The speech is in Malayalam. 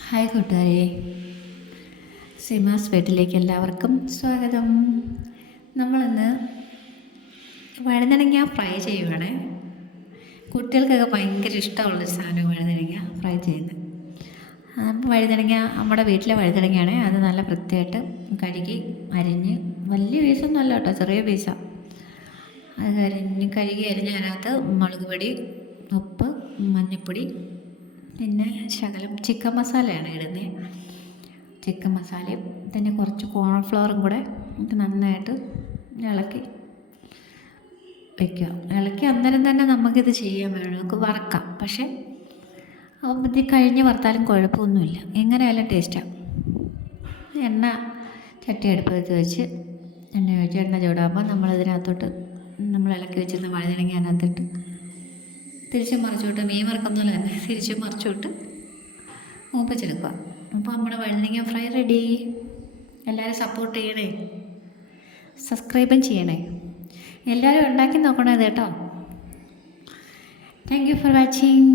ഹായ് കൂട്ടുകാരെ, സീമാസ് വീട്ടിലേക്ക് എല്ലാവർക്കും സ്വാഗതം. നമ്മളിന്ന് വഴുതനങ്ങ ഫ്രൈ ചെയ്യുവാണ്. കുട്ടികൾക്കൊക്കെ ഭയങ്കര ഇഷ്ടമുള്ളൊരു സാധനം വഴുതനങ്ങ ഫ്രൈ ചെയ്യുന്നത്. അപ്പോൾ വഴുതനങ്ങ നമ്മുടെ വീട്ടിലെ വഴുതനങ്ങയാണ്. അത് നല്ല വൃത്തിയായിട്ട് കഴുകി അരിഞ്ഞ്, വലിയ പീസൊന്നും അല്ല കേട്ടോ, ചെറിയ പീസാണ്. അത് കഴുകി അരിഞ്ഞ് അതിനകത്ത് മുളക് പൊടി, ഉപ്പ്, മഞ്ഞൾപ്പൊടി, പിന്നെ ശകലം ചിക്കൻ മസാലയാണ് ഇടുന്നത്. ചിക്കൻ മസാലയും പിന്നെ കുറച്ച് കോൺഫ്ലവറും കൂടെ ഇട്ട് നന്നായിട്ട് ഇളക്കി വയ്ക്കുക. ഇളക്കി അന്നേരം തന്നെ നമുക്കിത് ചെയ്യാൻ വേണം, നമുക്ക് വറക്കാം. പക്ഷേ ഇത് കഴിഞ്ഞ് വറുത്താലും കുഴപ്പമൊന്നുമില്ല, എങ്ങനെയായാലും ടേസ്റ്റാണ്. എണ്ണ ചട്ടി അടുപ്പത്ത് വെച്ച് എണ്ണ ചൂടാകുമ്പോൾ നമ്മളിതിനകത്തോട്ട് നമ്മൾ ഇളക്കി വെച്ചിരുന്ന വഴുതനങ്ങ അതിനകത്തിട്ട് തിരിച്ച് മറിച്ചോട്ട്, മീൻ വറുക്കുന്നപോലെ തന്നെ തിരിച്ച് മറിച്ചോട്ട് മൂപ്പിച്ചെടുക്കുക. അപ്പോൾ നമ്മുടെ വഴുതനങ്ങ ഫ്രൈ റെഡി. എല്ലാവരും സപ്പോർട്ട് ചെയ്യണേ, സബ്സ്ക്രൈബും ചെയ്യണേ. എല്ലാവരും ഉണ്ടാക്കി നോക്കണേ കേട്ടോ. Thank you for watching.